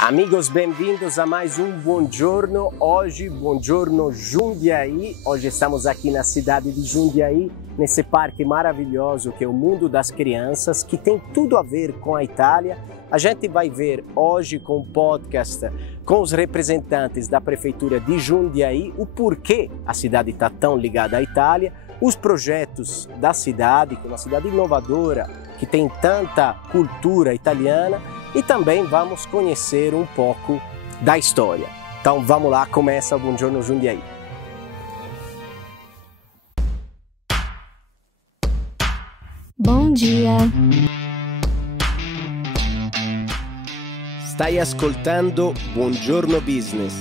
Amigos, bem-vindos a mais um Buongiorno. Hoje, Buongiorno Jundiaí. Hoje estamos aqui na cidade de Jundiaí, nesse parque maravilhoso que é o Mundo das Crianças, que tem tudo a ver com a Itália. A gente vai ver hoje com o podcast, com os representantes da Prefeitura de Jundiaí, o porquê a cidade está tão ligada à Itália, os projetos da cidade, que é uma cidade inovadora, que tem tanta cultura italiana, e também vamos conhecer um pouco da história. Então vamos lá, começa o Buongiorno Jundiaí. Bom dia! Stai ascoltando Buongiorno Business,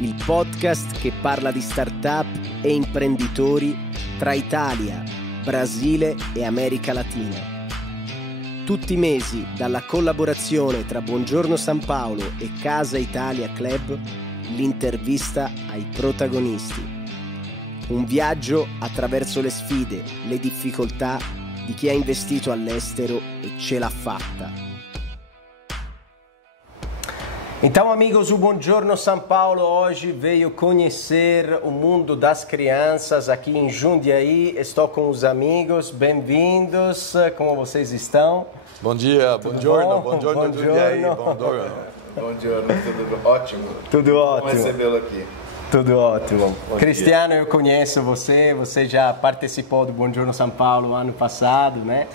il podcast che parla di startup e imprenditori tra Italia, Brasile e America Latina. Tutti i mesi, dalla collaborazione tra Buongiorno San Paolo e Casa Italia Club, l'intervista ai protagonisti. Un viaggio attraverso le sfide, le difficoltà di chi ha investito all'estero e ce l'ha fatta. Então, amigos, o Buongiorno São Paulo hoje veio conhecer o mundo das crianças aqui em Jundiaí. Estou com os amigos, bem-vindos, como vocês estão? Bom dia, buongiorno, buongiorno Jundiaí, buongiorno. Buongiorno, tudo ótimo. Tudo ótimo. Vamos recebê-lo aqui. Tudo ótimo. Bom Cristiano, eu conheço você já participou do Buongiorno São Paulo ano passado, né?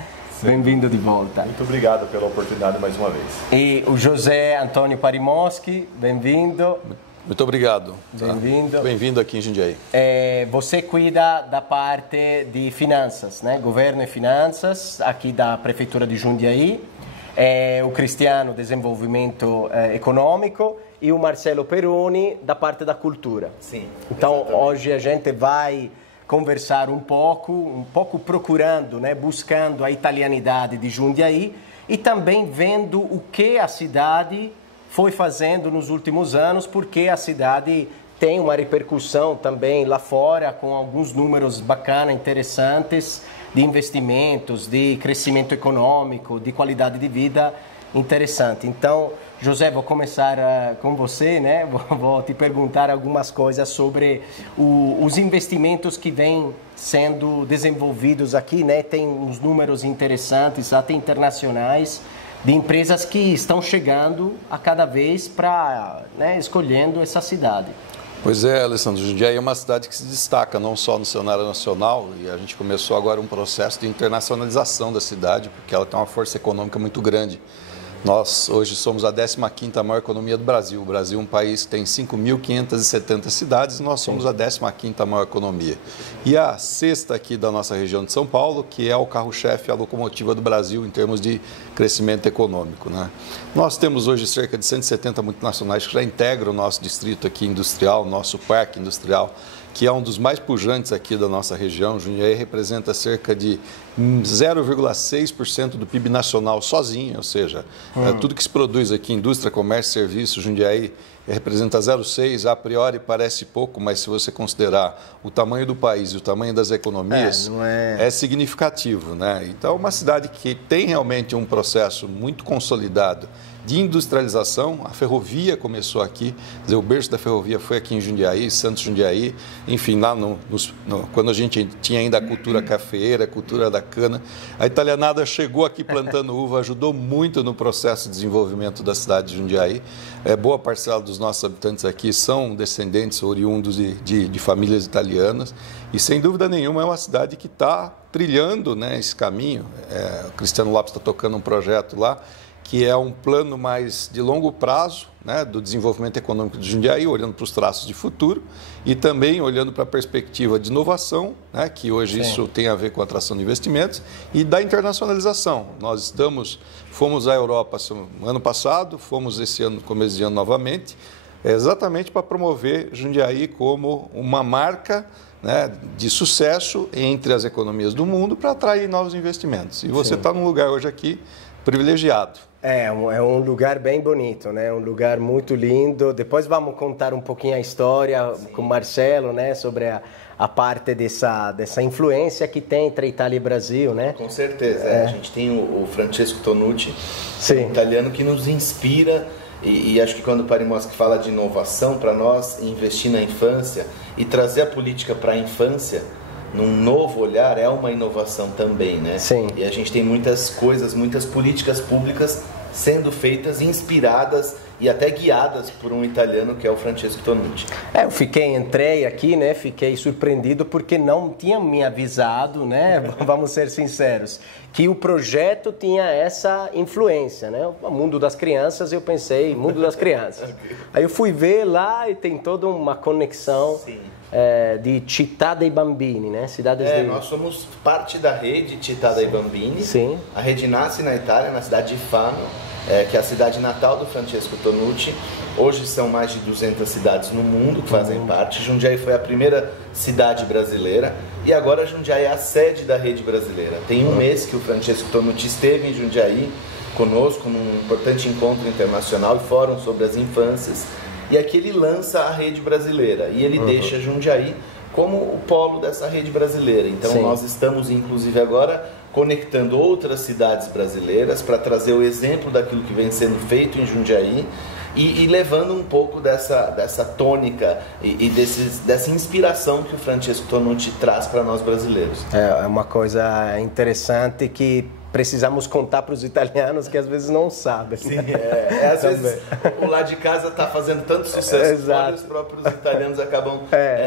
Bem-vindo de volta. Muito obrigado pela oportunidade mais uma vez. E o José Antônio Parimoschi, bem-vindo. Muito obrigado. Bem-vindo. Bem-vindo aqui em Jundiaí. Você cuida da parte de finanças, né? Governo e finanças, aqui da Prefeitura de Jundiaí. O Cristiano, desenvolvimento econômico, e o Marcelo Peroni, da parte da cultura. Sim. Então, exatamente. hoje a gente vai conversar um pouco procurando, né? Buscando a italianidade de Jundiaí e também vendo o que a cidade foi fazendo nos últimos anos, porque a cidade tem uma repercussão também lá fora, com alguns números bacanas, interessantes, de investimentos, de crescimento econômico, de qualidade de vida interessante. Então, José, vou começar com você, né? Vou te perguntar algumas coisas sobre os investimentos que vêm sendo desenvolvidos aqui, né? Tem uns números interessantes, até internacionais, de empresas que estão chegando a cada vez para, né, escolhendo essa cidade. Pois é, Alessandro, Jundiaí é uma cidade que se destaca não só no cenário nacional, e a gente começou agora um processo de internacionalização da cidade, porque ela tem uma força econômica muito grande. Nós hoje somos a 15ª maior economia do Brasil. O Brasil é um país que tem 5.570 cidades e nós somos a 15ª maior economia. E a sexta aqui da nossa região de São Paulo, que é o carro-chefe, a locomotiva do Brasil em termos de crescimento econômico, né? Nós temos hoje cerca de 170 multinacionais que já integram o nosso distrito aqui industrial, nosso parque industrial, que é um dos mais pujantes aqui da nossa região. Jundiaí representa cerca de 0,6% do PIB nacional sozinho, ou seja, tudo que se produz aqui, indústria, comércio, serviço, Jundiaí representa 0,6%, a priori parece pouco, mas se você considerar o tamanho do país e o tamanho das economias, é significativo, né? Então, é uma cidade que tem realmente um processo muito consolidado de industrialização. A ferrovia começou aqui, quer dizer, o berço da ferrovia foi aqui em Jundiaí, Santos Jundiaí, enfim, lá quando a gente tinha ainda a cultura cafeeira, a cultura da cana, a italianada chegou aqui plantando uva, ajudou muito no processo de desenvolvimento da cidade de Jundiaí. Boa parcela dos nossos habitantes aqui são descendentes oriundos de famílias italianas e, sem dúvida nenhuma, é uma cidade que está trilhando, né, esse caminho. O Cristiano Lopes está tocando um projeto lá, que é um plano mais de longo prazo, né, do desenvolvimento econômico de Jundiaí, olhando para os traços de futuro e também olhando para a perspectiva de inovação, né, que hoje isso tem a ver com a atração de investimentos, e da internacionalização. Nós fomos à Europa ano passado, fomos esse ano, começo de ano novamente, exatamente para promover Jundiaí como uma marca, né, de sucesso entre as economias do mundo para atrair novos investimentos. E você está num lugar hoje aqui privilegiado. É um lugar bem bonito, né? Um lugar muito lindo. Depois vamos contar um pouquinho a história com o Marcelo, né? Sobre a parte dessa influência que tem entre Itália e Brasil, né? Com certeza. A gente tem o Francesco Tonucci, Sim. um italiano que nos inspira. E acho que quando o Parimoschi fala de inovação, para nós investir na infância e trazer a política para a infância num novo olhar é uma inovação também, né? Sim. E a gente tem muitas coisas, muitas políticas públicas sendo feitas, inspiradas e até guiadas por um italiano que é o Francesco Tonucci. Entrei aqui, né? Fiquei surpreendido porque não tinha me avisado, né? Vamos ser sinceros, que o projeto tinha essa influência, né? O mundo das crianças, eu pensei, mundo das crianças. Aí eu fui ver lá e tem toda uma conexão. Sim. De Città dei Bambini, né? Nós somos parte da rede Città dei Bambini. Sim. A rede nasce na Itália, na cidade de Fano, que é a cidade natal do Francesco Tonucci. Hoje são mais de 200 cidades no mundo que fazem parte. Jundiaí foi a primeira cidade brasileira e agora Jundiaí é a sede da rede brasileira. Tem um mês que o Francesco Tonucci esteve em Jundiaí conosco num importante encontro internacional e fórum sobre as infâncias. E aqui ele lança a rede brasileira e ele deixa Jundiaí como o polo dessa rede brasileira. Então Sim. nós estamos inclusive agora conectando outras cidades brasileiras para trazer o exemplo daquilo que vem sendo feito em Jundiaí e levando um pouco dessa tônica e dessa inspiração que o Francesco Tonucci traz para nós brasileiros. É uma coisa interessante que precisamos contar para os italianos que às vezes não sabem. Sim, às vezes o lado de casa está fazendo tanto sucesso que os próprios italianos acabam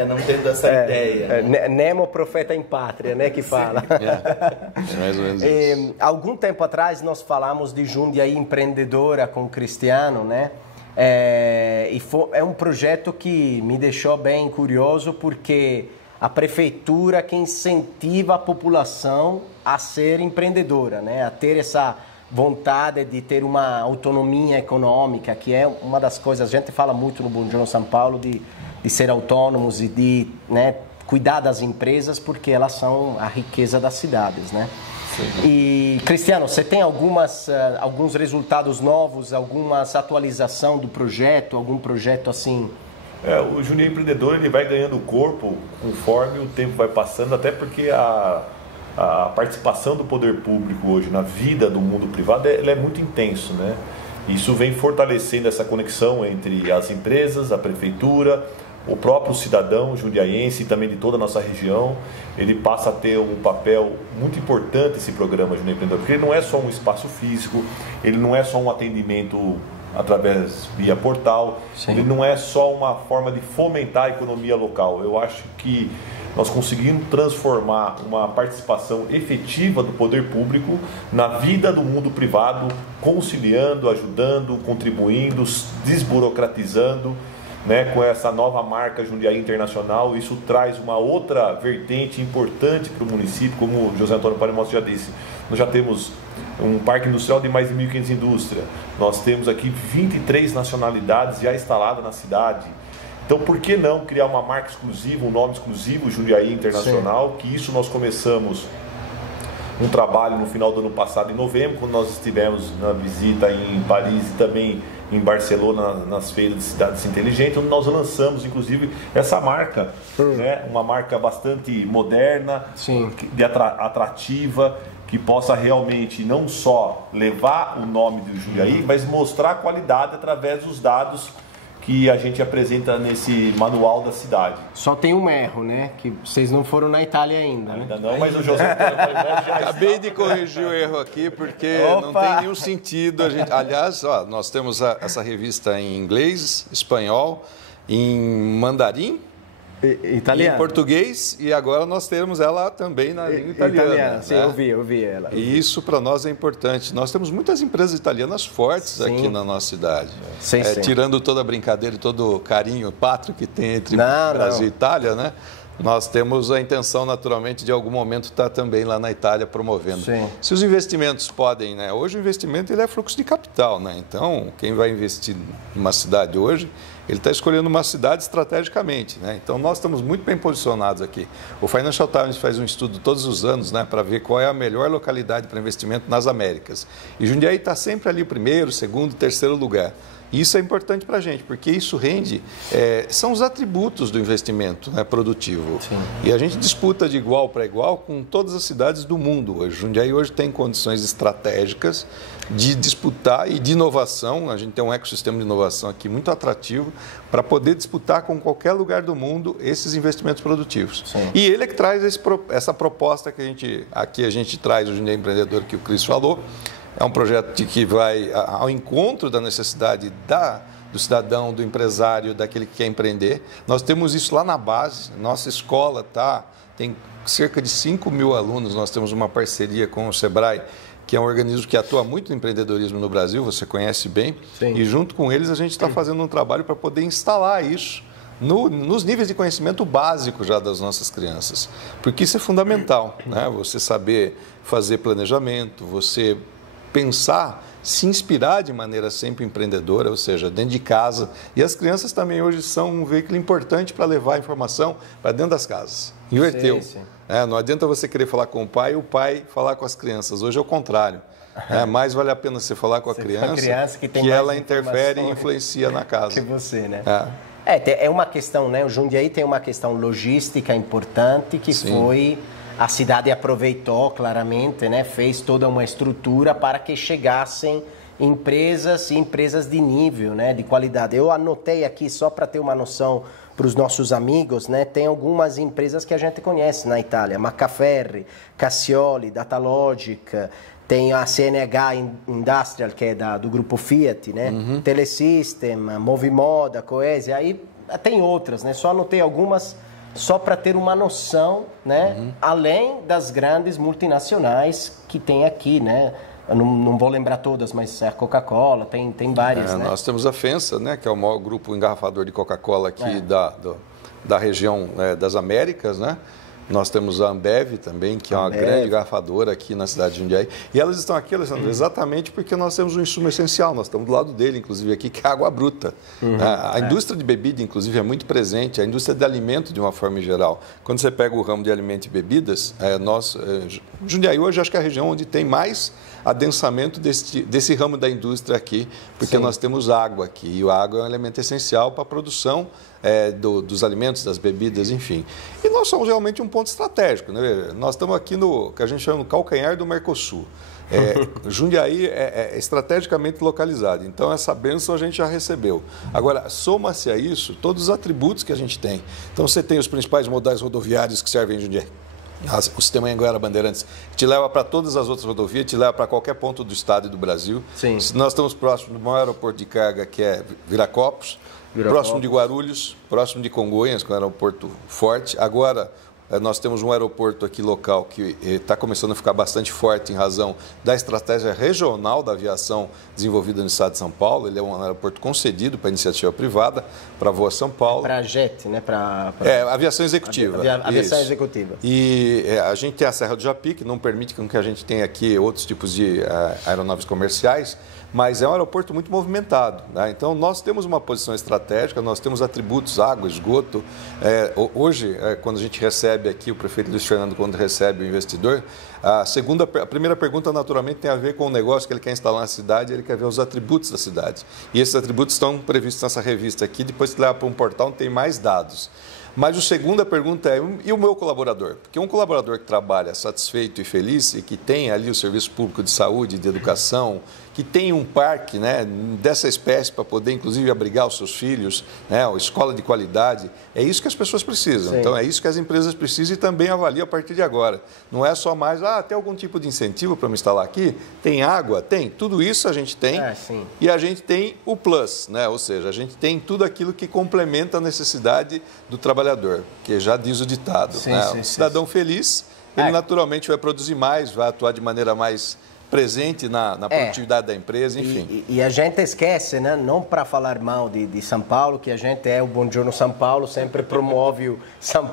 não tendo essa ideia. Né? Nemo profeta em pátria, né, que fala. É mais ou menos isso. Algum tempo atrás nós falamos de Jundiaí empreendedora com o Cristiano, né? É um projeto que me deixou bem curioso porque a prefeitura que incentiva a população a ser empreendedora, né? A ter essa vontade de ter uma autonomia econômica, que é uma das coisas, a gente fala muito no Buongiorno São Paulo de ser autônomos e de, né, cuidar das empresas porque elas são a riqueza das cidades, né? Sim. E, Cristiano, você tem alguns resultados novos, alguma atualização do projeto, algum projeto assim? O Jundiaí Empreendedor ele vai ganhando corpo conforme o tempo vai passando, até porque a participação do poder público hoje na vida do mundo privado ela é muito intenso, né? Isso vem fortalecendo essa conexão entre as empresas, a prefeitura, o próprio cidadão jundiaiense e também de toda a nossa região. Ele passa a ter um papel muito importante esse programa Jundiaí Empreendedor, porque ele não é só um espaço físico, ele não é só um atendimento através via portal. Sim. Ele não é só uma forma de fomentar a economia local. Eu acho que nós conseguimos transformar uma participação efetiva do poder público na vida do mundo privado, conciliando, ajudando, contribuindo, desburocratizando, né, com essa nova marca Jundiaí Internacional. Isso traz uma outra vertente importante para o município, como o José Antônio Parimoschi já disse. Nós já temos um parque industrial de mais de 1.500 indústrias. Nós temos aqui 23 nacionalidades já instaladas na cidade. Então, por que não criar uma marca exclusiva, um nome exclusivo, Jundiaí Internacional? Sim. Que isso nós começamos um trabalho no final do ano passado, em novembro, quando nós estivemos na visita em Paris e também em Barcelona, nas feiras de cidades inteligentes, onde nós lançamos, inclusive, essa marca, né? Uma marca bastante moderna, atrativa, que possa realmente não só levar o nome do Jundiaí, mas mostrar a qualidade através dos dados que a gente apresenta nesse manual da cidade. Só tem um erro, né? Que vocês não foram na Itália ainda, né? Ainda não, mas o José já acabei de corrigir o erro aqui, porque não tem nenhum sentido. Aliás, nós temos essa revista em inglês, espanhol, em mandarim, italiano, em português, e agora nós temos ela também na língua italiana. Sim, né? eu vi ela. E isso para nós é importante. Nós temos muitas empresas italianas fortes aqui na nossa cidade. Sim. Tirando toda a brincadeira e todo o carinho pátrio que tem entre Brasil e Itália, né? Nós temos a intenção, naturalmente, de algum momento estar também lá na Itália promovendo. Sim. Se os investimentos podem, né? Hoje o investimento ele é fluxo de capital, né? Então, quem vai investir numa cidade hoje, ele está escolhendo uma cidade estrategicamente, né? Então, nós estamos muito bem posicionados aqui. O Financial Times faz um estudo todos os anos, né, para ver qual é a melhor localidade para investimento nas Américas. E Jundiaí está sempre ali primeiro, segundo, terceiro lugar. Isso é importante para a gente, porque isso rende, são os atributos do investimento, né, produtivo. Sim. E a gente disputa de igual para igual com todas as cidades do mundo hoje. Jundiaí hoje tem condições estratégicas de disputar e de inovação. A gente tem um ecossistema de inovação aqui muito atrativo para poder disputar com qualquer lugar do mundo esses investimentos produtivos. Sim. E ele é que traz essa proposta que a gente traz, o Jundiaí Empreendedor, que o Cris falou. É um projeto que vai ao encontro da necessidade do cidadão, do empresário, daquele que quer empreender. Nós temos isso lá na base. Nossa escola tem cerca de 5 mil alunos. Nós temos uma parceria com o Sebrae, que é um organismo que atua muito no empreendedorismo no Brasil, você conhece bem. Sim. E junto com eles a gente está fazendo um trabalho para poder instalar isso nos níveis de conhecimento básico já das nossas crianças. Porque isso é fundamental, né? Você saber fazer planejamento, você pensar, se inspirar de maneira sempre empreendedora, ou seja, dentro de casa. E as crianças também hoje são um veículo importante para levar a informação para dentro das casas. Inverteu. Sim. Não adianta você querer falar com o pai falar com as crianças. Hoje é o contrário. Mais vale a pena você falar com a criança que ela interfere e influencia na casa. Que você, né? É uma questão, né? O Jundiaí tem uma questão logística importante que Sim. foi... A cidade aproveitou claramente, né? Fez toda uma estrutura para que chegassem empresas de nível, né? De qualidade. Eu anotei aqui só para ter uma noção para os nossos amigos, né? Tem algumas empresas que a gente conhece na Itália, Macaferri, Cassioli, Datalogic, tem a CNH Industrial, que é do grupo Fiat, né? Uhum. Telesystem, Movimoda, Coesia, aí tem outras, né? Só anotei algumas só para ter uma noção, né? Uhum. Além das grandes multinacionais que tem aqui, né? Eu não vou lembrar todas, mas a Coca-Cola, tem várias, né? Nós temos a FEMSA, né? Que é o maior grupo engarrafador de Coca-Cola aqui da região das Américas, né? Nós temos a Ambev também, que é uma grande garrafadora aqui na cidade de Jundiaí. E elas estão aqui, Alessandro, exatamente porque nós temos um insumo essencial. Nós estamos do lado dele, inclusive, aqui, que é a água bruta. A indústria de bebida, inclusive, é muito presente. A indústria de alimento, de uma forma geral. Quando você pega o ramo de alimento e bebidas, Jundiaí hoje acho que é a região onde tem mais adensamento desse ramo da indústria aqui, porque nós temos água aqui. E a água é um elemento essencial para a produção dos alimentos, das bebidas, enfim. E nós somos realmente um ponto estratégico, né? Nós estamos aqui no que a gente chama de calcanhar do Mercosul. Jundiaí é estrategicamente localizado, então essa bênção a gente já recebeu. Agora, soma-se a isso todos os atributos que a gente tem. Então você tem os principais modais rodoviários que servem em Jundiaí. O sistema Anhanguera Bandeirantes te leva para todas as outras rodovias, te leva para qualquer ponto do estado e do Brasil. Sim. Nós estamos próximo do maior aeroporto de carga, que é Viracopos, próximo de Guarulhos, próximo de Congonhas, que é um aeroporto forte. Agora, nós temos um aeroporto aqui local que está começando a ficar bastante forte em razão da estratégia regional da aviação desenvolvida no estado de São Paulo. Ele é um aeroporto concedido para iniciativa privada, para voar São Paulo. Para JET, né? Aviação executiva. Aviação executiva. E a gente tem a Serra do Japi, que não permite que a gente tenha aqui outros tipos de aeronaves comerciais, mas é um aeroporto muito movimentado, né? Então, nós temos uma posição estratégica, nós temos atributos, água, esgoto. Hoje, quando a gente recebe aqui, o prefeito Luiz Fernando, quando recebe o investidor, a primeira pergunta, naturalmente, tem a ver com o negócio que ele quer instalar na cidade, ele quer ver os atributos da cidade. E esses atributos estão previstos nessa revista aqui, depois se leva para um portal onde tem mais dados. Mas a segunda pergunta é, e o meu colaborador? Porque um colaborador que trabalha satisfeito e feliz e que tem ali o serviço público de saúde, de educação, que tem um parque, né, dessa espécie para poder, inclusive, abrigar os seus filhos, né, uma escola de qualidade, é isso que as pessoas precisam. Sim. Então, é isso que as empresas precisam e também avaliam a partir de agora. Não é só mais, tem algum tipo de incentivo para me instalar aqui? Tem água? Tem. Tudo isso a gente tem. E a gente tem o plus, né, ou seja, a gente tem tudo aquilo que complementa a necessidade do trabalhador, que já diz o ditado. Sim, né? Um cidadão feliz, ele naturalmente vai produzir mais, vai atuar de maneira mais presente na produtividade da empresa, enfim. E a gente esquece, né? Não para falar mal de São Paulo, que a gente o Buongiorno São Paulo, sempre promove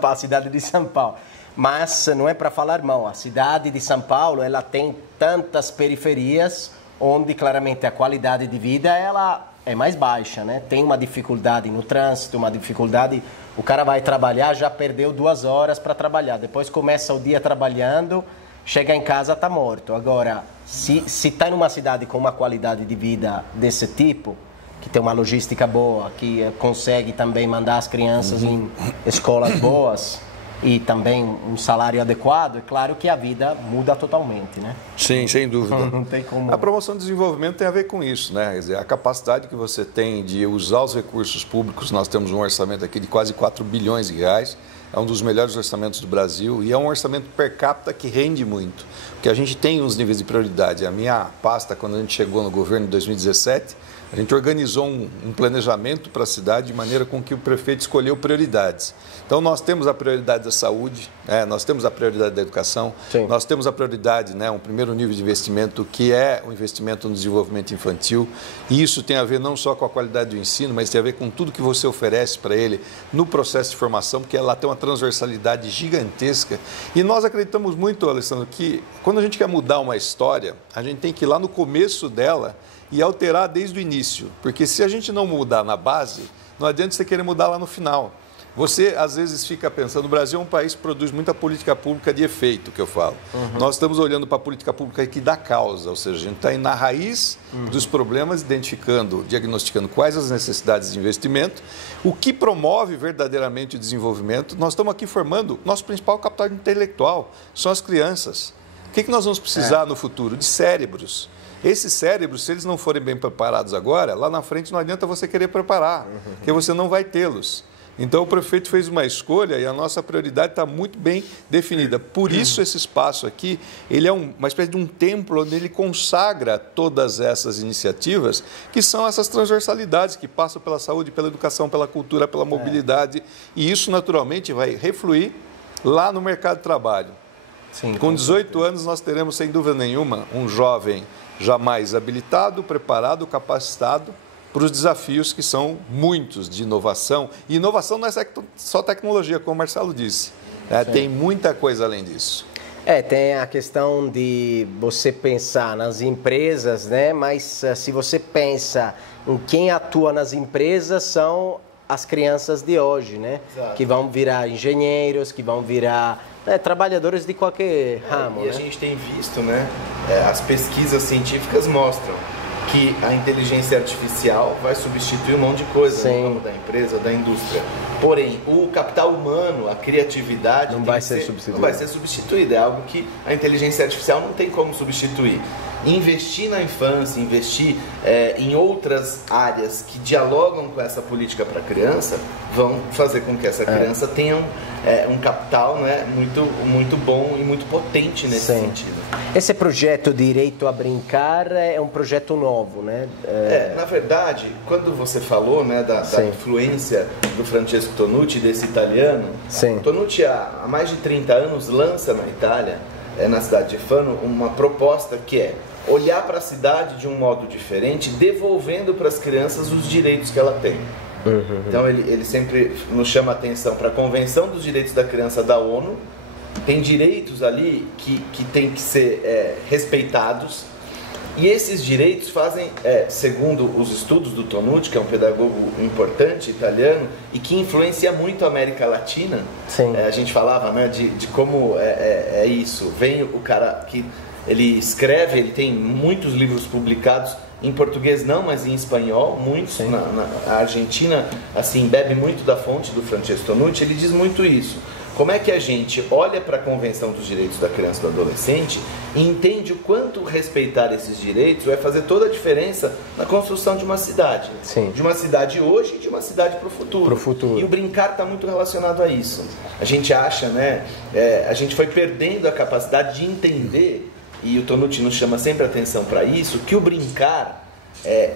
a cidade de São Paulo. Mas não é para falar mal. A cidade de São Paulo, ela tem tantas periferias onde claramente a qualidade de vida ela é mais baixa, né? Tem uma dificuldade no trânsito, uma dificuldade... O cara vai trabalhar, já perdeu 2 horas para trabalhar. Depois começa o dia trabalhando, chega em casa, está morto. Agora, se está numa cidade com uma qualidade de vida desse tipo, que tem uma logística boa, que consegue também mandar as crianças em escolas boas e também um salário adequado, é claro que a vida muda totalmente, né? Sim, sem dúvida. Não tem como... A promoção de desenvolvimento tem a ver com isso, né? Quer dizer, a capacidade que você tem de usar os recursos públicos. Nós temos um orçamento aqui de quase 4 bilhões de reais, é um dos melhores orçamentos do Brasil e é um orçamento per capita que rende muito, porque a gente tem uns níveis de prioridade. A minha pasta, quando a gente chegou no governo em 2017, a gente organizou um planejamento para a cidade de maneira com que o prefeito escolheu prioridades. Então, nós temos a prioridade da saúde, nós temos a prioridade da educação, sim, nós temos a prioridade, um primeiro nível de investimento, que é o investimento no desenvolvimento infantil. E isso tem a ver não só com a qualidade do ensino, mas tem a ver com tudo que você oferece para ele no processo de formação, porque ela tem uma transversalidade gigantesca. E nós acreditamos muito, Alessandro, que quando a gente quer mudar uma história, a gente tem que ir lá no começo dela e alterar desde o início, porque se a gente não mudar na base, não adianta você querer mudar lá no final. Você, às vezes, fica pensando, o Brasil é um país que produz muita política pública de efeito, que eu falo. Nós estamos olhando para a política pública aqui da causa, ou seja, a gente está aí na raiz dos problemas, identificando, diagnosticando quais as necessidades de investimento, o que promove verdadeiramente o desenvolvimento. Nós estamos aqui formando nosso principal capital intelectual, são as crianças. O que nós vamos precisar no futuro? De cérebros. Esses cérebros, se eles não forem bem preparados agora, lá na frente não adianta você querer preparar, porque você não vai tê-los. Então, o prefeito fez uma escolha e a nossa prioridade está muito bem definida. Por isso, esse espaço aqui, ele é uma espécie de um templo onde ele consagra todas essas iniciativas, que são essas transversalidades que passam pela saúde, pela educação, pela cultura, pela mobilidade. E isso, naturalmente, vai refluir lá no mercado de trabalho. Sim, com 18 anos, nós teremos, sem dúvida nenhuma, um jovem jamais habilitado, preparado, capacitado para os desafios que são muitos de inovação. E inovação não é só tecnologia, como o Marcelo disse. Tem muita coisa além disso. Tem a questão de você pensar nas empresas, né? Mas se você pensa em quem atua nas empresas, são as crianças de hoje, né? Exato. Que vão virar engenheiros, que vão virar trabalhadores de qualquer ramo. E a gente tem visto, né? As pesquisas científicas mostram que a inteligência artificial vai substituir um monte de coisa no ramo da empresa, da indústria. Porém, o capital humano, a criatividade não vai ser substituído. Não vai ser substituído. É algo que a inteligência artificial não tem como substituir. Investir na infância, investir em outras áreas que dialogam com essa política para a criança, vão fazer com que essa criança tenha um capital, né, muito bom e muito potente nesse sentido. Esse projeto Direito a Brincar é um projeto novo, né? Na verdade, quando você falou, né, da influência do Francesco Tonucci, desse italiano, Tonucci há mais de 30 anos lança na Itália, na cidade de Fano, uma proposta que é olhar para a cidade de um modo diferente, devolvendo para as crianças os direitos que ela tem. Então ele sempre nos chama a atenção para a Convenção dos Direitos da Criança da ONU. Tem direitos ali que têm que ser respeitados, e esses direitos fazem, segundo os estudos do Tonucci, que é um pedagogo importante italiano e que influencia muito a América Latina. A gente falava, né, de como é isso. Vem o cara que ele escreve, ele tem muitos livros publicados em português não, mas em espanhol, muitos. A Argentina, assim, bebe muito da fonte do Francesco Tonucci. Ele diz muito isso. Como é que a gente olha para a Convenção dos Direitos da Criança e do Adolescente e entende o quanto respeitar esses direitos vai fazer toda a diferença na construção de uma cidade. De uma cidade hoje e de uma cidade para o futuro. E o brincar está muito relacionado a isso. A gente acha, né, a gente foi perdendo a capacidade de entender, e o Tonucci nos chama sempre a atenção para isso, que o brincar,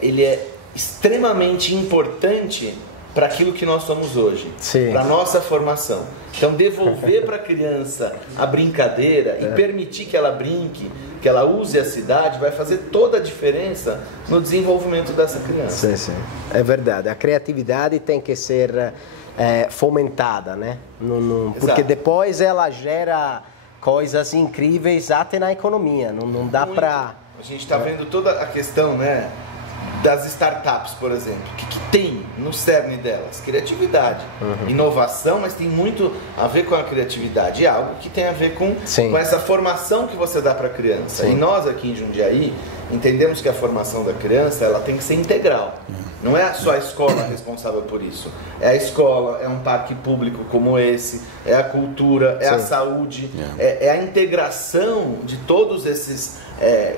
ele é extremamente importante para aquilo que nós somos hoje, Sim. para a nossa formação. Então, devolver para a criança a brincadeira e permitir que ela brinque, que ela use a cidade, vai fazer toda a diferença no desenvolvimento dessa criança. Sim, sim. É verdade. A criatividade tem que ser fomentada, né? Porque depois ela gera coisas incríveis até na economia. Não dá para... A gente está vendo toda a questão, né, das startups, por exemplo. O que tem no cerne delas? Criatividade, inovação, mas tem muito a ver com a criatividade. É algo que tem a ver com essa formação que você dá para a criança. Sim. E nós aqui em Jundiaí entendemos que a formação da criança ela tem que ser integral. Não é só a escola responsável por isso. É a escola, é um parque público como esse, é a cultura, é a saúde, é a integração de todos esses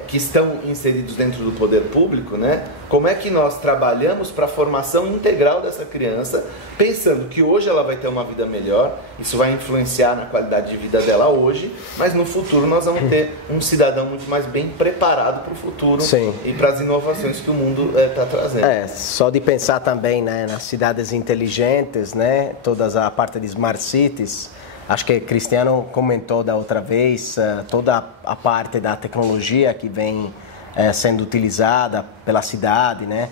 que estão inseridos dentro do poder público, né? Como é que nós trabalhamos para a formação integral dessa criança, pensando que hoje ela vai ter uma vida melhor, isso vai influenciar na qualidade de vida dela hoje, mas no futuro nós vamos ter um cidadão muito mais bem preparado para o futuro e para as inovações que o mundo está trazendo. Só de pensar também, né, nas cidades inteligentes, né, toda a parte de smart cities. Acho que Cristiano comentou da outra vez toda a parte da tecnologia que vem sendo utilizada pela cidade, né?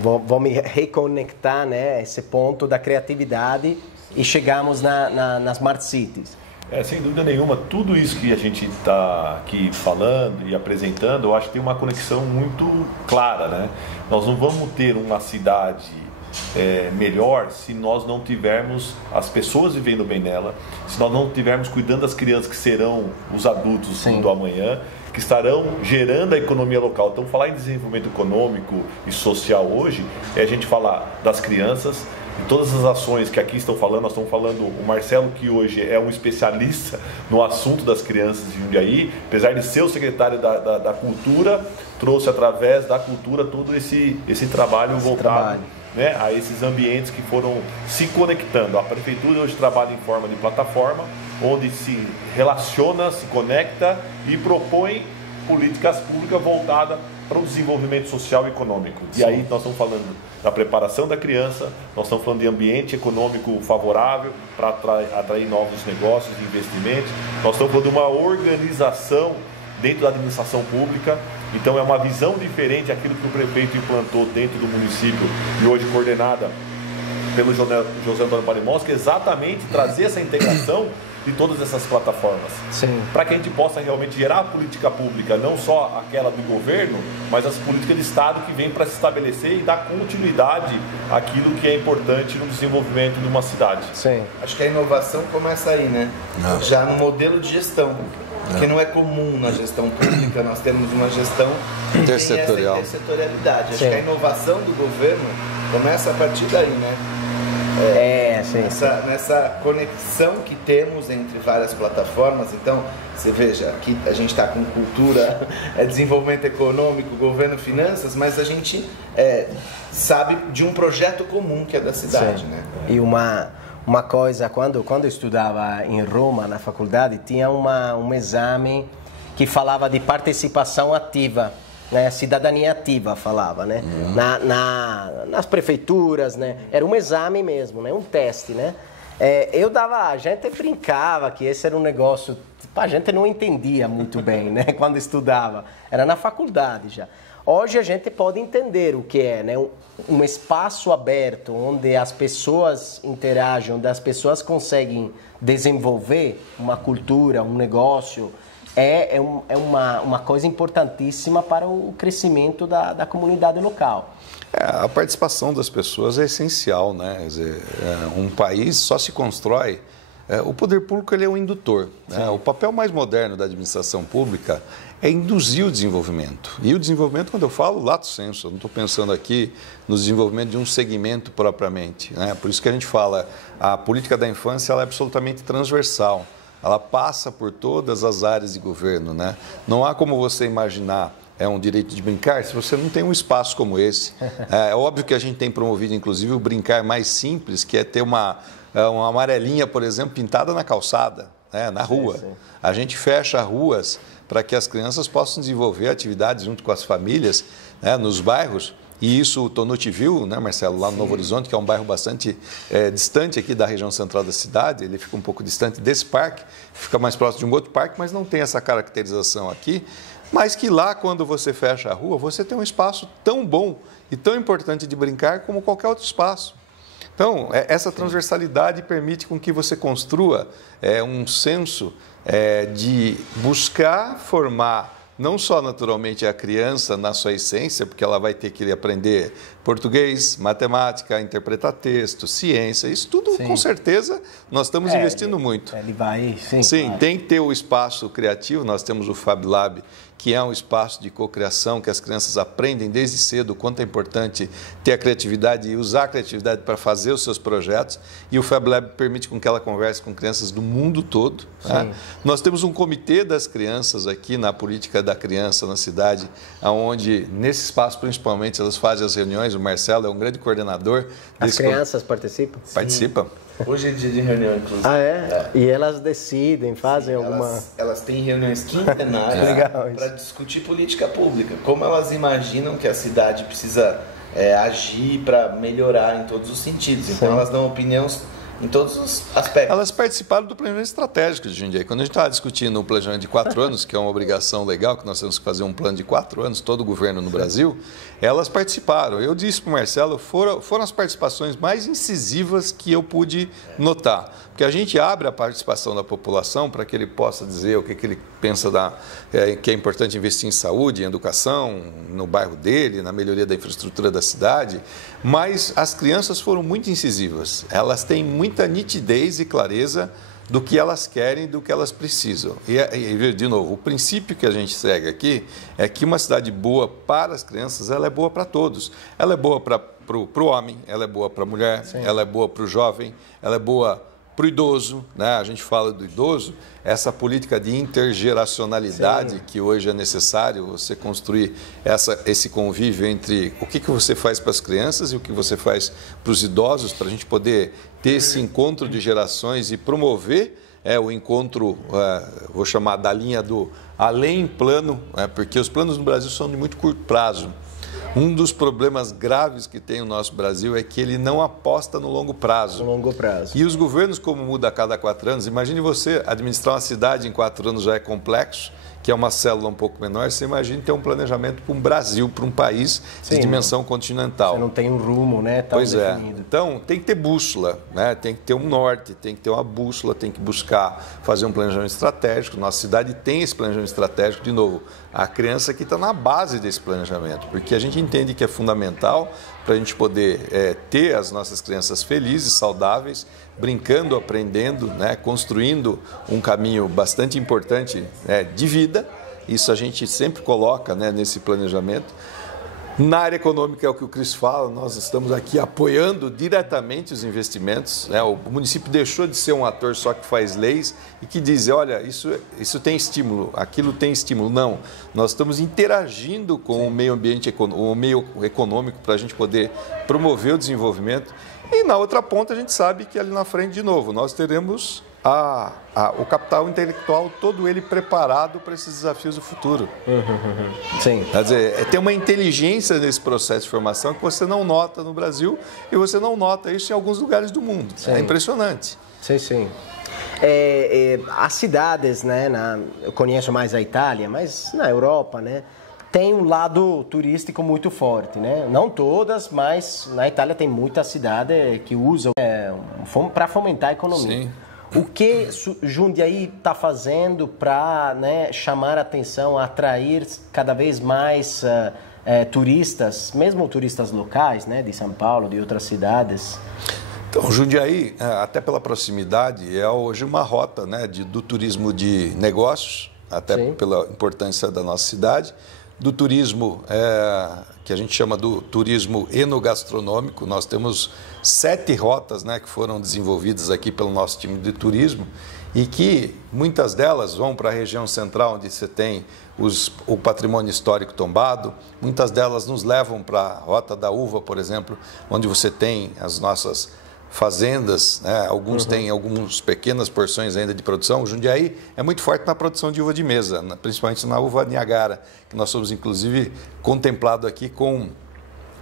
Vou me reconectar, né, esse ponto da criatividade e chegamos nas smart cities. Sem dúvida nenhuma, tudo isso que a gente está aqui falando e apresentando, eu acho que tem uma conexão muito clara, né? Nós não vamos ter uma cidade melhor se nós não tivermos as pessoas vivendo bem nela, se nós não tivermos cuidando das crianças que serão os adultos do amanhã, que estarão gerando a economia local. Então, falar em desenvolvimento econômico e social hoje é a gente falar das crianças e todas as ações que aqui estão falando. Nós estamos falando, o Marcelo, que hoje é um especialista no assunto das crianças de Jundiaí, apesar de ser o secretário da Cultura, trouxe através da cultura todo esse trabalho voltado, né, a esses ambientes que foram se conectando. A prefeitura hoje trabalha em forma de plataforma, onde se relaciona, se conecta e propõe políticas públicas voltadas para o desenvolvimento social e econômico. E aí nós estamos falando da preparação da criança, nós estamos falando de ambiente econômico favorável para atrair novos negócios e investimentos, nós estamos falando de uma organização dentro da administração pública. Então é uma visão diferente daquilo que o prefeito implantou dentro do município e hoje coordenada pelo José Antônio Parimons, que é exatamente trazer essa integração de todas essas plataformas, para que a gente possa realmente gerar a política pública, não só aquela do governo, mas as políticas de Estado que vêm para se estabelecer e dar continuidade àquilo que é importante no desenvolvimento de uma cidade. Acho que a inovação começa aí, né? Já no modelo de gestão. Porque não é comum na gestão pública nós termos uma gestão intersetorial. Intersetorialidade. Acho que a inovação do governo começa a partir daí, né? Nessa conexão que temos entre várias plataformas. Então, você veja, aqui a gente está com cultura, desenvolvimento econômico, governo, finanças, mas a gente sabe de um projeto comum que é da cidade, né? E uma coisa, quando eu estudava em Roma, na faculdade, tinha um exame que falava de participação ativa, né? Cidadania ativa falava, né? Nas prefeituras, né? Era um exame mesmo, né? Um teste, né? A gente brincava que esse era um negócio, a gente não entendia muito bem, né? Quando estudava, era na faculdade já. Hoje a gente pode entender o que é, né? Um espaço aberto onde as pessoas interagem, onde as pessoas conseguem desenvolver uma cultura, um negócio, é uma coisa importantíssima para o crescimento da comunidade local. A participação das pessoas é essencial, né? Quer dizer, um país só se constrói. O poder público ele é um indutor, né? O papel mais moderno da administração pública é induzir o desenvolvimento. E o desenvolvimento, quando eu falo lato sensu, eu não estou pensando aqui no desenvolvimento de um segmento propriamente, né? Por isso que a gente fala, a política da infância ela é absolutamente transversal. Ela passa por todas as áreas de governo, né? Não há como você imaginar um direito de brincar se você não tem um espaço como esse. É óbvio que a gente tem promovido, inclusive, o brincar mais simples, que é ter uma amarelinha, por exemplo, pintada na calçada, né? Na rua. A gente fecha ruas para que as crianças possam desenvolver atividades junto com as famílias, né? Nos bairros, E isso o Tonucci viu, né, Marcelo, lá no Novo Horizonte, que é um bairro bastante distante aqui da região central da cidade. Ele fica um pouco distante desse parque, fica mais próximo de um outro parque, mas não tem essa caracterização aqui. Mas que lá, quando você fecha a rua, você tem um espaço tão bom e tão importante de brincar como qualquer outro espaço. Então, essa transversalidade permite com que você construa um senso de buscar formar não só naturalmente a criança na sua essência, porque ela vai ter que aprender português, matemática, interpretar texto, ciência, isso tudo com certeza nós estamos investindo muito. Ele vai, sim. Sim, claro. tem que ter o espaço criativo, nós temos o Fab Lab, que é um espaço de cocriação, que as crianças aprendem desde cedo o quanto é importante ter a criatividade e usar a criatividade para fazer os seus projetos. E o Fab Lab permite com que ela converse com crianças do mundo todo. Né? Nós temos um comitê das crianças aqui na política da criança na cidade, onde, nesse espaço principalmente, elas fazem as reuniões. O Marcelo é um grande coordenador. As crianças participam? Participam. Hoje é dia de reunião, inclusive. Ah, é? E elas decidem, fazem alguma... Elas têm reuniões quinzenais para discutir política pública. Como elas imaginam que a cidade precisa agir para melhorar em todos os sentidos. Então, elas dão opiniões em todos os aspectos. Elas participaram do planejamento estratégico de Jundiaí. Quando a gente estava discutindo o planejamento de 4 anos, que é uma obrigação legal, que nós temos que fazer um plano de 4 anos, todo o governo no Brasil, elas participaram. Eu disse para o Marcelo, foram as participações mais incisivas que eu pude notar. Porque a gente abre a participação da população para que ele possa dizer o que ele pensa que é importante investir em saúde, em educação, no bairro dele, na melhoria da infraestrutura da cidade, mas as crianças foram muito incisivas. Elas têm muita nitidez e clareza do que elas querem, do que elas precisam. E, de novo, o princípio que a gente segue aqui é que uma cidade boa para as crianças, ela é boa para todos. Ela é boa para o homem, ela é boa para a mulher, ela é boa para o jovem, ela é boa para o idoso, né? A gente fala do idoso, essa política de intergeracionalidade que hoje é necessário você construir esse convívio entre o que você faz para as crianças e o que você faz para os idosos, para a gente poder ter esse encontro de gerações e promover o encontro, vou chamar da linha do além plano, porque os planos no Brasil são de muito curto prazo. Um dos problemas graves que tem o nosso Brasil é que ele não aposta no longo prazo. No longo prazo. E os governos, como muda a cada 4 anos, imagine você administrar uma cidade em 4 anos já é complexo, que é uma célula um pouco menor, você imagina ter um planejamento para um Brasil, para um país de dimensão continental. Você não tem um rumo, né, tão definido. Então, tem que ter bússola, né? Tem que ter um norte, tem que ter uma bússola, tem que buscar fazer um planejamento estratégico. Nossa cidade tem esse planejamento estratégico, de novo, a criança que está na base desse planejamento, porque a gente entende que é fundamental para a gente poder ter as nossas crianças felizes, saudáveis, brincando, aprendendo, né, construindo um caminho bastante importante de vida. Isso a gente sempre coloca, né, nesse planejamento. Na área econômica é o que o Cris fala, nós estamos aqui apoiando diretamente os investimentos. Né? O município deixou de ser um ator só que faz leis e que diz, olha, isso tem estímulo, aquilo tem estímulo. Não, nós estamos interagindo com o meio ambiente, o meio econômico para a gente poder promover o desenvolvimento. E na outra ponta a gente sabe que ali na frente, de novo, nós teremos o capital intelectual, todo ele preparado para esses desafios do futuro. Sim. Quer dizer, tem uma inteligência nesse processo de formação que você não nota no Brasil e você não nota isso em alguns lugares do mundo. Sim. É impressionante. Sim, sim. As cidades, né, eu conheço mais a Itália, mas na Europa, né, tem um lado turístico muito forte, né? Não todas, mas na Itália tem muita cidade que usam para fomentar a economia. Sim. O que Jundiaí está fazendo para, né, chamar a atenção, atrair cada vez mais turistas, mesmo turistas locais, né, de São Paulo, de outras cidades? Então, Jundiaí, até pela proximidade, é hoje uma rota, né, do turismo de negócios, até pela importância da nossa cidade, do turismo que a gente chama do turismo enogastronômico. Nós temos 7 rotas, né, que foram desenvolvidas aqui pelo nosso time de turismo e que muitas delas vão para a região central, onde você tem o patrimônio histórico tombado, muitas delas nos levam para a Rota da Uva, por exemplo, onde você tem as nossas fazendas, né? Alguns têm algumas pequenas porções ainda de produção. O Jundiaí é muito forte na produção de uva de mesa, principalmente na uva Niagara, que nós somos, inclusive, contemplado aqui com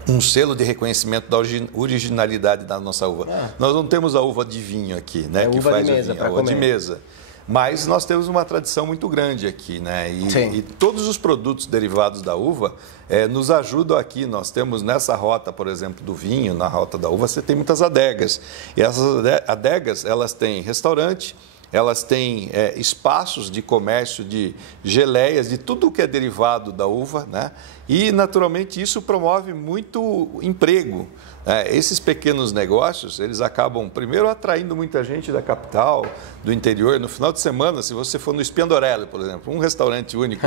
um selo de reconhecimento da originalidade da nossa uva. Nós não temos a uva de vinho aqui, né? Que uva faz de o mesa, vinho, a uva de mesa. Mas nós temos uma tradição muito grande aqui, né? E todos os produtos derivados da uva nos ajudam aqui. Nós temos nessa rota, por exemplo, do vinho, na rota da uva, você tem muitas adegas. E essas adegas, elas têm restaurante, elas têm espaços de comércio de geleias, de tudo que é derivado da uva, né? E, naturalmente, isso promove muito emprego. Esses pequenos negócios, eles acabam, primeiro, atraindo muita gente da capital, do interior. No final de semana, se você for no Spiandorelli, por exemplo, um restaurante único,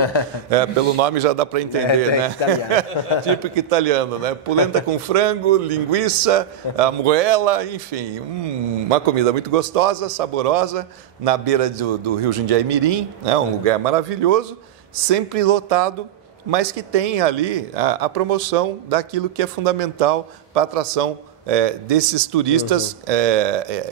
pelo nome já dá para entender, né? Italiano. Típico italiano, né? Polenta com frango, linguiça, moela, enfim, uma comida muito gostosa, saborosa, na beira do Rio Jundiaí-Mirim, né? Um lugar maravilhoso, sempre lotado, mas que tem ali a promoção daquilo que é fundamental para a atração desses turistas.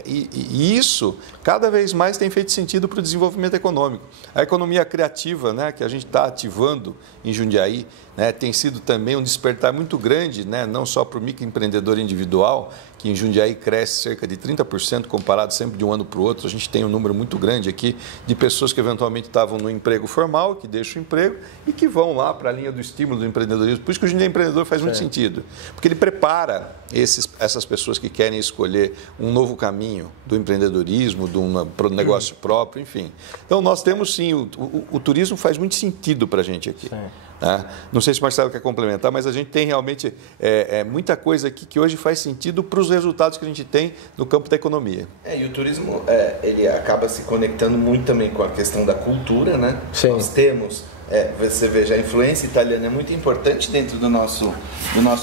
E isso, cada vez mais, tem feito sentido para o desenvolvimento econômico. A economia criativa, né, que a gente está ativando em Jundiaí, né, tem sido também um despertar muito grande, né, não só para o microempreendedor individual, que em Jundiaí cresce cerca de 30% comparado sempre de um ano para o outro. A gente tem um número muito grande aqui de pessoas que eventualmente estavam no emprego formal, que deixam o emprego e que vão lá para a linha do estímulo do empreendedorismo. Por isso que o Jundiaí Empreendedor faz muito sentido, porque ele prepara essas pessoas que querem escolher um novo caminho do empreendedorismo, do negócio próprio, enfim. Então, nós temos sim, o turismo faz muito sentido para a gente aqui. Né? Não sei se o Marcelo quer complementar, mas a gente tem realmente muita coisa aqui que hoje faz sentido para os resultados que a gente tem no campo da economia. E o turismo, ele acaba se conectando muito também com a questão da cultura, né? Sim. Nós temos, você veja, a influência italiana é muito importante dentro do nosso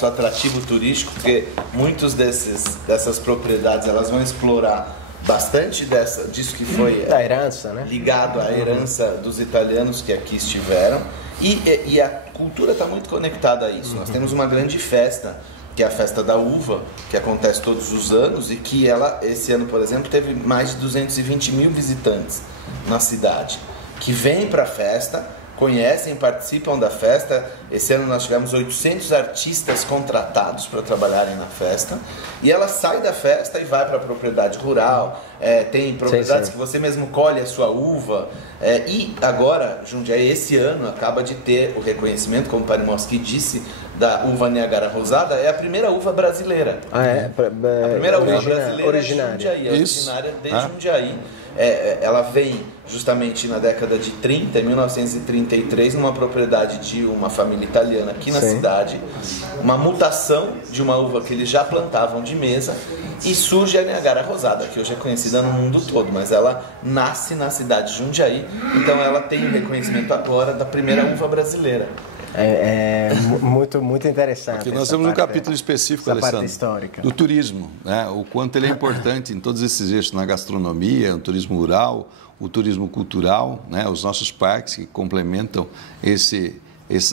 atrativo turístico, porque muitas dessas propriedades, elas vão explorar bastante disso que foi da herança, né? Ligado à herança dos italianos que aqui estiveram. E a cultura está muito conectada a isso. Nós temos uma grande festa, que é a festa da uva, que acontece todos os anos e que esse ano, por exemplo, teve mais de 220 mil visitantes na cidade, que vêm para a festa, conhecem, participam da festa. Esse ano nós tivemos 800 artistas contratados para trabalharem na festa, e ela sai da festa e vai para a propriedade rural. Tem propriedades que você mesmo colhe a sua uva, e agora, Jundiaí, esse ano, acaba de ter o reconhecimento, como o Parimowski disse, da uva Niagara Rosada. É a primeira uva brasileira. A primeira uva brasileira originária. É Jundiaí, originária de Jundiaí. Ela vem justamente na década de 30, em 1933, numa propriedade de uma família italiana aqui na cidade, uma mutação de uma uva que eles já plantavam de mesa, e surge a Niagara Rosada, que hoje é conhecida no mundo todo, mas ela nasce na cidade de Jundiaí, então ela tem o reconhecimento agora da primeira uva brasileira. Muito, muito interessante. Porque nós temos um capítulo específico, Alessandro, do turismo, né? O quanto ele é importante em todos esses eixos, na gastronomia, no turismo rural, o turismo cultural, né? Os nossos parques que complementam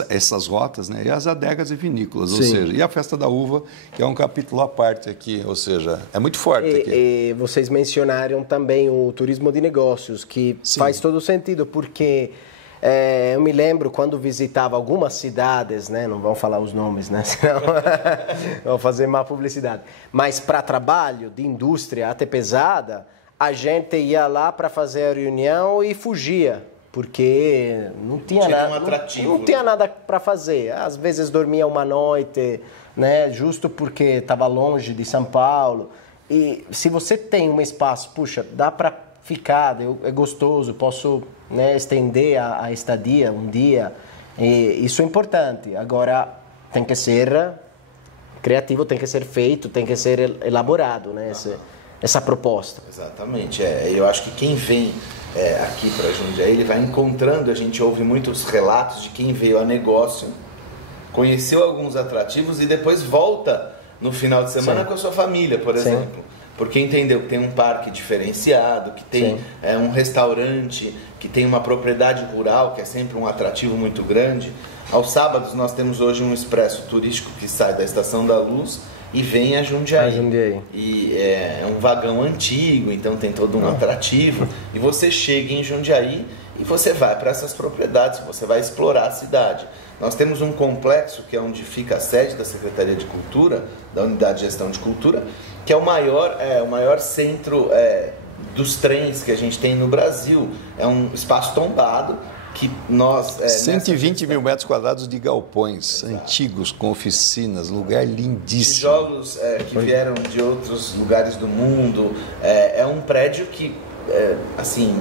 essas rotas, né? E as adegas e vinícolas, ou seja, e a festa da uva, que é um capítulo à parte aqui, ou seja, é muito forte aqui. E vocês mencionaram também o turismo de negócios, que faz todo sentido, porque eu me lembro quando visitava algumas cidades, né? Não vamos falar os nomes, né? Senão vou fazer má publicidade. Mas para trabalho de indústria até pesada, a gente ia lá para fazer a reunião e fugia, porque não tinha nada para fazer. Às vezes dormia uma noite, né? Justo porque estava longe de São Paulo. E se você tem um espaço, puxa, dá para ficar, é gostoso, posso, né, estender a estadia um dia, e isso é importante. Agora, tem que ser criativo, tem que ser feito, tem que ser elaborado, né, essa proposta. Exatamente, eu acho que quem vem aqui para Jundiaí, ele vai encontrando, a gente ouve muitos relatos de quem veio a negócio, conheceu alguns atrativos e depois volta no final de semana com a sua família, por exemplo. Porque entendeu que tem um parque diferenciado, que tem um restaurante, que tem uma propriedade rural, que é sempre um atrativo muito grande. Aos sábados nós temos hoje um expresso turístico que sai da Estação da Luz e vem a Jundiaí. E é um vagão antigo, então tem todo um atrativo. E você chega em Jundiaí e você vai para essas propriedades, você vai explorar a cidade. Nós temos um complexo que é onde fica a sede da Secretaria de Cultura, da Unidade de Gestão de Cultura, que é o maior centro dos trens que a gente tem no Brasil. É um espaço tombado que nós... 120 mil metros quadrados de galpões antigos, com oficinas, lugar lindíssimo. Tijolos que vieram de outros lugares do mundo. É um prédio que, assim,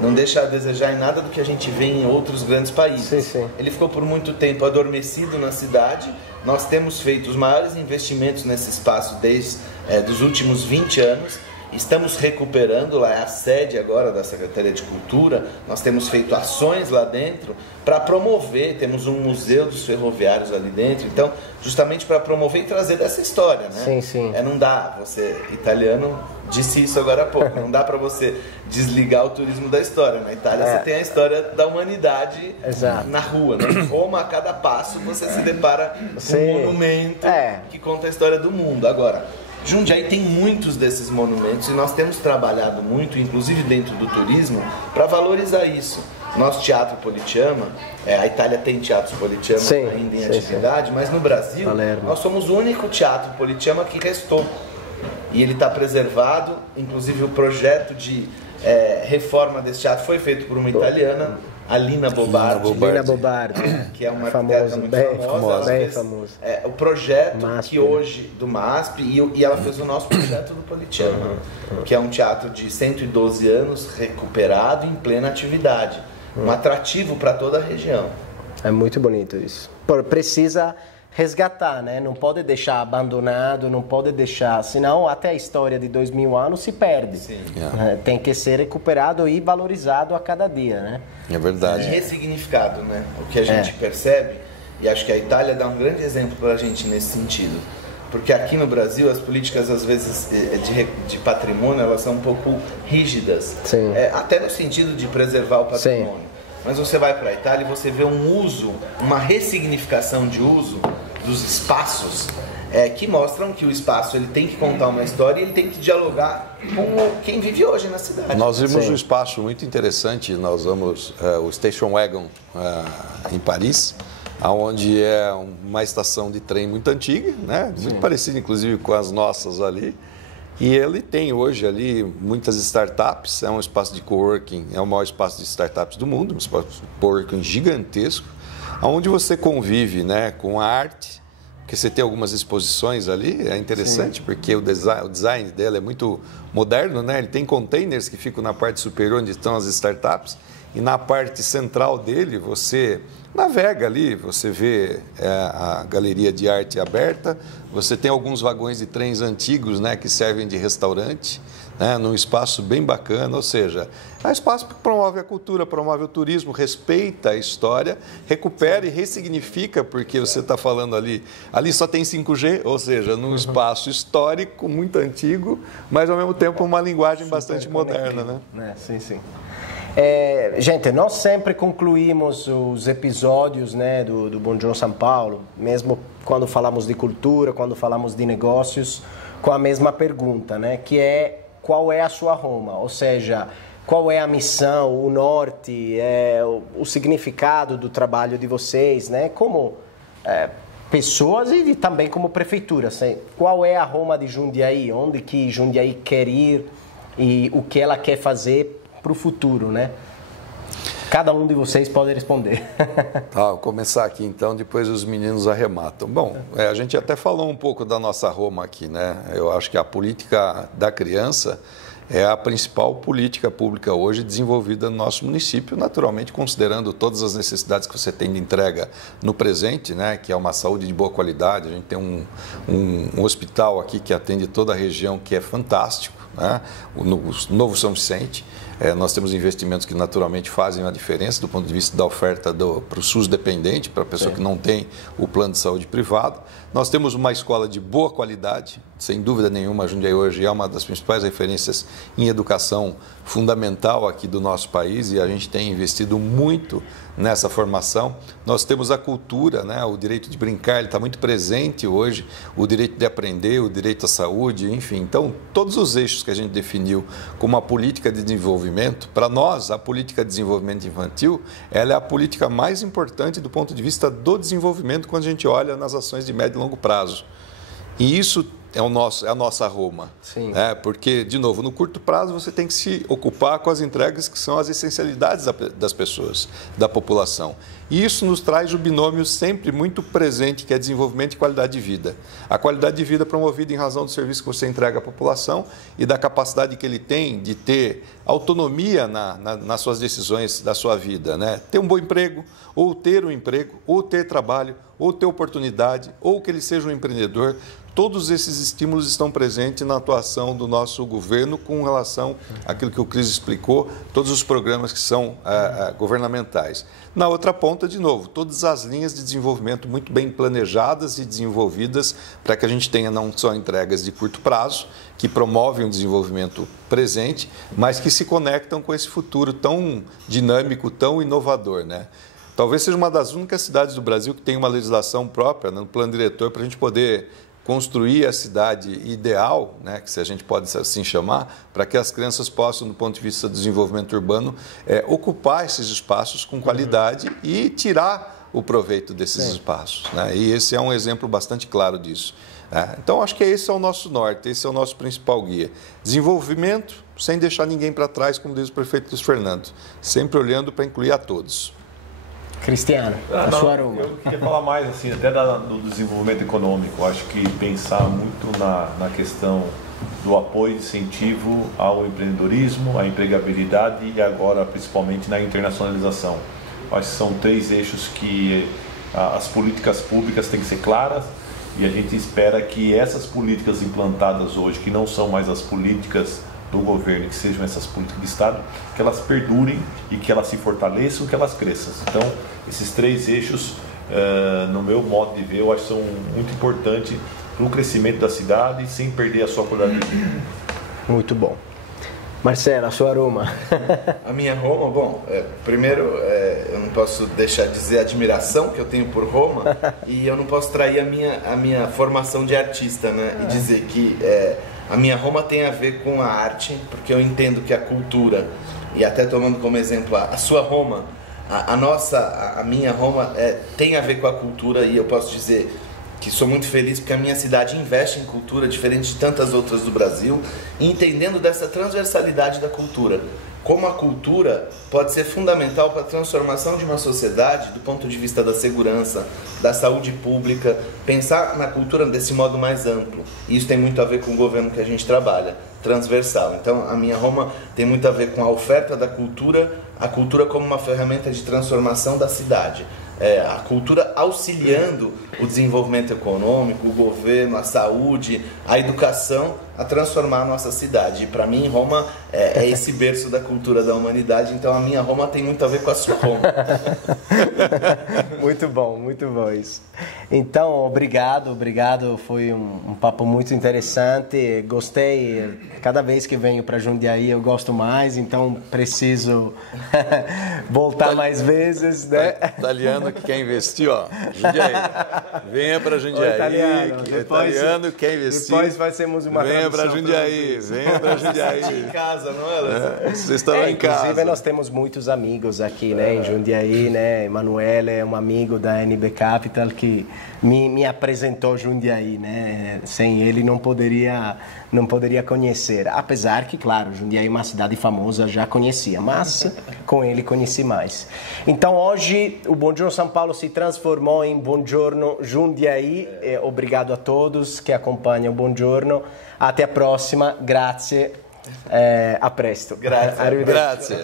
não deixa a desejar em nada do que a gente vê em outros grandes países. Sim. Ele ficou por muito tempo adormecido na cidade. Nós temos feito os maiores investimentos nesse espaço desde dos últimos 20 anos. Estamos recuperando, lá é a sede agora da Secretaria de Cultura. Nós temos feito ações lá dentro para promover, temos um museu dos ferroviários ali dentro, então, justamente para promover e trazer dessa história, né? Sim. Não dá, você, italiano, disse isso agora há pouco, não dá para você desligar o turismo da história. Na Itália você tem a história da humanidade na rua, né? Em Roma, a cada passo você se depara com um monumento que conta a história do mundo. Agora, Jundiaí tem muitos desses monumentos e nós temos trabalhado muito, inclusive dentro do turismo, para valorizar isso. Nosso Teatro Politeama, a Itália tem teatros Politeama ainda em atividade, mas no Brasil nós somos o único teatro Politeama que restou. E ele está preservado, inclusive o projeto de reforma desse teatro foi feito por uma italiana, a Lina Bobardi, que é uma arquiteta muito famosa. O projeto MASP, que hoje do MASP, e ela fez o nosso projeto do Politeama, que é um teatro de 112 anos recuperado em plena atividade, um atrativo para toda a região. É muito bonito isso. Precisa resgatar, né? Não pode deixar abandonado, não pode deixar, senão até a história de 2000 anos se perde. Tem que ser recuperado e valorizado a cada dia, né? É verdade. E ressignificado, né? O que a gente percebe, e acho que a Itália dá um grande exemplo para a gente nesse sentido. Porque aqui no Brasil as políticas às vezes de patrimônio, elas são um pouco rígidas. Até no sentido de preservar o patrimônio. Mas você vai para a Itália e você vê um uso, uma ressignificação de uso dos espaços que mostram que o espaço ele tem que contar uma história e ele tem que dialogar com quem vive hoje na cidade. Nós vimos um espaço muito interessante, nós vamos o Station Wagon em Paris, onde é uma estação de trem muito antiga, né? Muito parecida inclusive com as nossas ali. E ele tem hoje ali muitas startups, é um espaço de coworking, é o maior espaço de startups do mundo, um espaço de coworking gigantesco, onde você convive, né, com a arte, porque você tem algumas exposições ali, é interessante, porque o design dela é muito moderno, né? Ele tem containers que ficam na parte superior onde estão as startups, e na parte central dele você navega ali, você vê a galeria de arte aberta, você tem alguns vagões de trens antigos, né, que servem de restaurante, né, num espaço bem bacana, ou seja, é um espaço que promove a cultura, promove o turismo, respeita a história, recupera e ressignifica, porque você está falando ali só tem 5G, ou seja, num espaço histórico, muito antigo, mas ao mesmo tempo uma linguagem bastante moderna, né? Sim. Gente, nós sempre concluímos os episódios, né, do Bom Giorno São Paulo, mesmo quando falamos de cultura, quando falamos de negócios, com a mesma pergunta, né, que é qual é a sua Roma, ou seja, qual é a missão, o norte, o significado do trabalho de vocês, né, como pessoas e também como prefeitura. Assim, qual é a Roma de Jundiaí, onde que Jundiaí quer ir e o que ela quer fazer para o futuro, né? Cada um de vocês pode responder. Vou começar aqui então, depois os meninos arrematam. Bom, a gente até falou um pouco da nossa Roma aqui, né? Eu acho que a política da criança é a principal política pública hoje desenvolvida no nosso município, naturalmente considerando todas as necessidades que você tem de entrega no presente, né? Que é uma saúde de boa qualidade. A gente tem um hospital aqui que atende toda a região, que é fantástico, né? O Novo São Vicente. Nós temos investimentos que naturalmente fazem a diferença do ponto de vista da oferta para o SUS dependente, para a pessoa que não tem o plano de saúde privado. Nós temos uma escola de boa qualidade, sem dúvida nenhuma. A Jundiaí hoje é uma das principais referências em educação fundamental aqui do nosso país e a gente tem investido muito nessa formação. Nós temos a cultura, né? O direito de brincar, ele está muito presente hoje, o direito de aprender, o direito à saúde, enfim. Então, todos os eixos que a gente definiu como a política de desenvolvimento, para nós, a política de desenvolvimento infantil, ela é a política mais importante do ponto de vista do desenvolvimento quando a gente olha nas ações de médio e longo prazo. E isso é a nossa Roma. Sim. Né? Porque, de novo, no curto prazo você tem que se ocupar com as entregas que são as essencialidades das pessoas, da população. E isso nos traz o binômio sempre muito presente, que é desenvolvimento e qualidade de vida. A qualidade de vida promovida em razão do serviço que você entrega à população e da capacidade que ele tem de ter autonomia nas suas decisões da sua vida. Né? Ter um bom emprego, ou ter um emprego, ou ter trabalho, ou ter oportunidade, ou que ele seja um empreendedor. Todos esses estímulos estão presentes na atuação do nosso governo com relação àquilo que o Cris explicou, todos os programas que são governamentais. Na outra ponta, de novo, todas as linhas de desenvolvimento muito bem planejadas e desenvolvidas para que a gente tenha não só entregas de curto prazo, que promovem o desenvolvimento presente, mas que se conectam com esse futuro tão dinâmico, tão inovador, né? Talvez seja uma das únicas cidades do Brasil que tem uma legislação própria, né, no plano diretor, para a gente poder construir a cidade ideal, né, que se a gente pode assim chamar, para que as crianças possam, do ponto de vista do desenvolvimento urbano, ocupar esses espaços com qualidade e tirar o proveito desses espaços. Né? E esse é um exemplo bastante claro disso. Então, acho que esse é o nosso norte, esse é o nosso principal guia. Desenvolvimento sem deixar ninguém para trás, como diz o prefeito Luiz Fernando, sempre olhando para incluir a todos. Cristiano, a sua Aroma. Eu queria falar mais assim, até do desenvolvimento econômico. Acho que pensar muito na questão do apoio e incentivo ao empreendedorismo, à empregabilidade e agora principalmente na internacionalização. Acho que são 3 eixos que as políticas públicas têm que ser claras e a gente espera que essas políticas implantadas hoje, que não são mais as políticas do governo, que sejam essas políticas de Estado, que elas perdurem e que elas se fortaleçam, que elas cresçam. Então, esses 3 eixos, no meu modo de ver, eu acho que são muito importantes para o crescimento da cidade, sem perder a sua qualidade de vida. Muito bom. Marcelo, a sua Roma. A minha Roma, bom, primeiro eu não posso deixar de dizer a admiração que eu tenho por Roma e eu não posso trair a minha formação de artista, né? E dizer que a minha Roma tem a ver com a arte, porque eu entendo que a cultura, e até tomando como exemplo a sua Roma, a minha Roma tem a ver com a cultura, e eu posso dizer que sou muito feliz porque a minha cidade investe em cultura, diferente de tantas outras do Brasil, entendendo dessa transversalidade da cultura. Como a cultura pode ser fundamental para a transformação de uma sociedade do ponto de vista da segurança, da saúde pública, pensar na cultura desse modo mais amplo. E isso tem muito a ver com o governo que a gente trabalha, transversal. Então, a minha Roma tem muito a ver com a oferta da cultura, a cultura como uma ferramenta de transformação da cidade. A cultura auxiliando o desenvolvimento econômico, o governo, a saúde, a educação, a transformar a nossa cidade. E para mim, Roma é esse berço da cultura da humanidade, então a minha Roma tem muito a ver com a sua Roma. Muito bom isso. Então, obrigado, foi um papo muito interessante, gostei, cada vez que venho para Jundiaí eu gosto mais, então preciso voltar mais vezes, né? Italiano que quer investir, ó, Jundiaí, venha para Jundiaí, italiano que quer investir, depois fazemos uma venha para Jundiaí, Em casa, não é? Vocês estão em casa. Inclusive, nós temos muitos amigos aqui, né, em Jundiaí, né? Emanuele é um amigo da NB Capital que me apresentou Jundiaí, né? Sem ele não poderia conhecer. Apesar que, claro, Jundiaí é uma cidade famosa, já conhecia, mas com ele conheci mais. Então, hoje, o Buongiorno São Paulo se transformou em Buongiorno Jundiaí. Obrigado a todos que acompanham o Buongiorno. Até a próxima. Grazie. A presto. Grazie. Grazie.